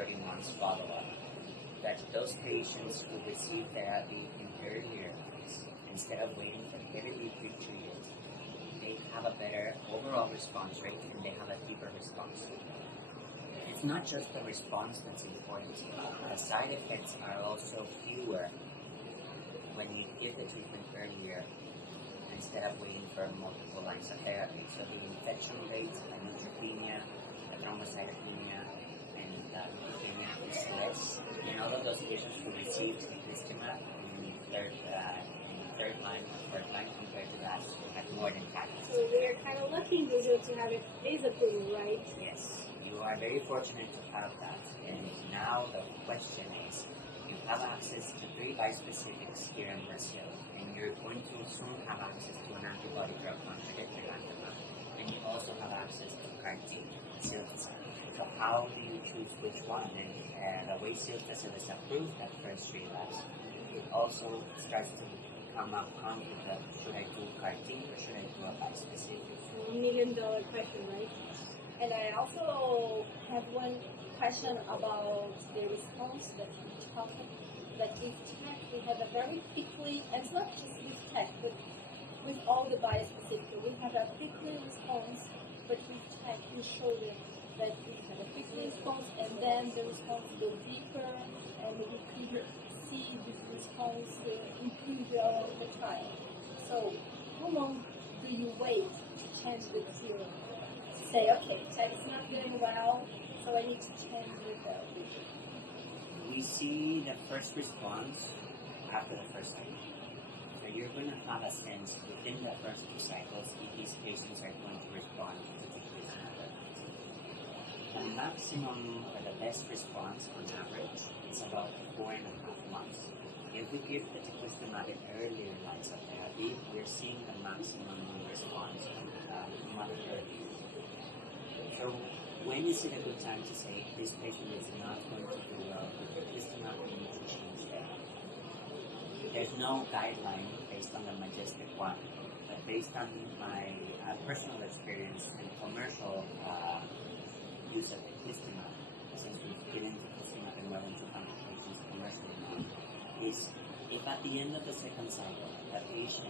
30 months follow-up, that those patients who receive therapy in earlier months, instead of waiting for heavily pre-treated, they have a better overall response rate and they have a deeper response. It's not just the response that's important. The side effects are also fewer when you give the treatment earlier instead of waiting for multiple lines of therapy. So the infection rate, the neutropenia, the thrombocytopenia, and the leukemia is less in all of those patients who received Istimab in third line or fourth line compared to that who had more than half. So we're kind of lucky in Brazil to have it is approved, right? Yes, you are very fortunate to have that. And now the question is, you have access to 3 bispecifics here in Brazil, and you're going to soon have access to an antibody drug conjugate, Tratamento, and you also have access to CAR-T, cilta-cel. So how do you choose which one? And the way cilta-cel is approved at first relapse, it also starts to come up conflict of should I do CAR-T or should I do a bispecific? $1 million question, right? And I also have one question about the response that you talked about. Like with tech, we have a very quickly, and it's not just with tech, but with all the bispecific, we have a quickly response, but with tech, you show them that we have a quick response, and then the response go deeper, and we could see this response improve all the time. So how long do you wait to change the cure? Say, okay, tech is not doing well, so I need to change the therapy. We see the first response after the first cycle. So you're going to have a sense within the first 2 cycles if these patients are going to respond to teclistamab. The maximum or the best response on average is about 4.5 months. If we give the teclistamab in earlier lines of therapy, we're seeing the maximum response much earlier. So when is it a good time to say this patient is not going to do well with teclistamab, we need to change therapy? There's no guideline based on the Majestic 1, but based on my personal experience and commercial use of teclistamab, since we've given teclistamab in more than 200 patients commercially now, is if at the end of the second cycle the patient